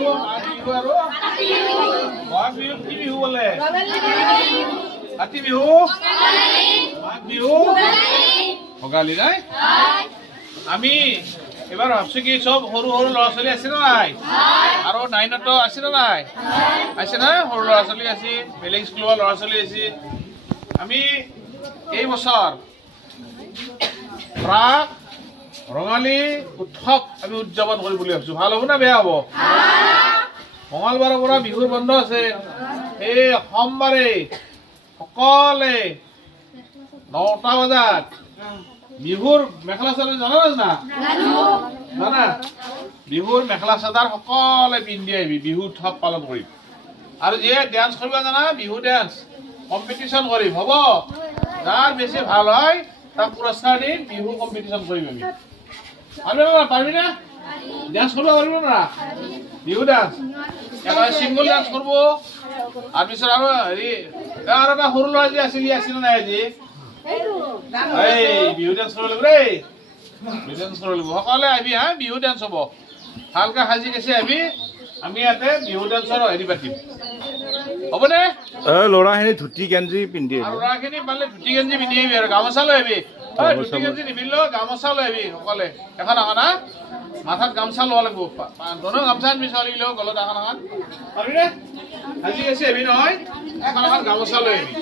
বিহু আৰু বহাগ বিহু কি বিহু বোলে কাতি বিহু মাঘ বিহু ভোগালী নাই আমি এবাৰ ভাবছো কি সব সৰু সৰু ল'ৰা ছোৱালী আছে না নাই আৰু 9ত আছে না নাই আছে না সৰু ল'ৰা ছোৱালী আছে বেলেগ স্কুলৰ ল'ৰা ছোৱালী আছে আমি এই বছৰ প্ৰাক ৰঙালী উৎসৱ আমি উদযাপন কৰিম বুলি ভাবিছো ভাল হ'ব না বেয়া হ'ব মঙলবাৰৰ পৰা বিহুৰ বন্ধ আছে এই সোমবাৰে সকলে 9টা বজাত বিহুৰ মেখেলা চাদৰ জানা না জানা বিহুৰ মেখেলা চাদৰ সকলে পিন্ধি আহিবি বিহু উৎসৱ পালন কৰিম আৰু যে ডান্স কৰিব জানা বিহু ডান্স কম্পিটিশ্যন কৰিম হ'ব যাৰ বেছি ভাল হয় তাক পুৰস্কাৰ দিম বিহু কম্পিটিশ্যন কৰিম আমি পারবি না ডান্স করবো পারবি না বিহু ডান্স এটা সিঙ্গল ডান্স করবো আর পিছন আর হেৰি আৰ এটা সৰু ল'ৰা যে আছিল নাই আজি এই বিহু ডান্স কৰিব লাগিব ৰে বিহু ডান্স কৰিব লাগিব সকলে আহিবি হা বিহু ডান্স হ'ব ভালকে সাজি কাচি আহিবি আমি ইয়াতে বিহু ডান্সৰ হেৰি পাতিম হ'বনে ল'ৰাখিনি ধুতি গেঞ্জি পিন্ধি আৰু ল'ৰাখিনি পাৰিলে ধুতি গেঞ্জি পিন্ধি আহিবি আৰু গামোচা লৈ আহিবি ধুতি গেঞ্জি নিপিন্ধিলো গামোচা লৈ আহিবি সকলে এখন এখন না মাথাত গামোচা ল'ব লাগিব দনৰ গামোচা আনবি ছোৱালীগিলেও গলত এখন এখন পাৰিবি সাজি কাচি আহিবি নহয় এখন এখন গামোচা লৈ আহিবি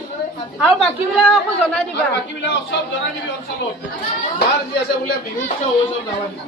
আৰু বাকীবিলাককো জনাই দিবা বাকীবিলাকক চব জনাই দিবি অঞ্চলত যাৰ যি আছে বোলে বিহু উৎসৱ হৈ চব যাবা দিবি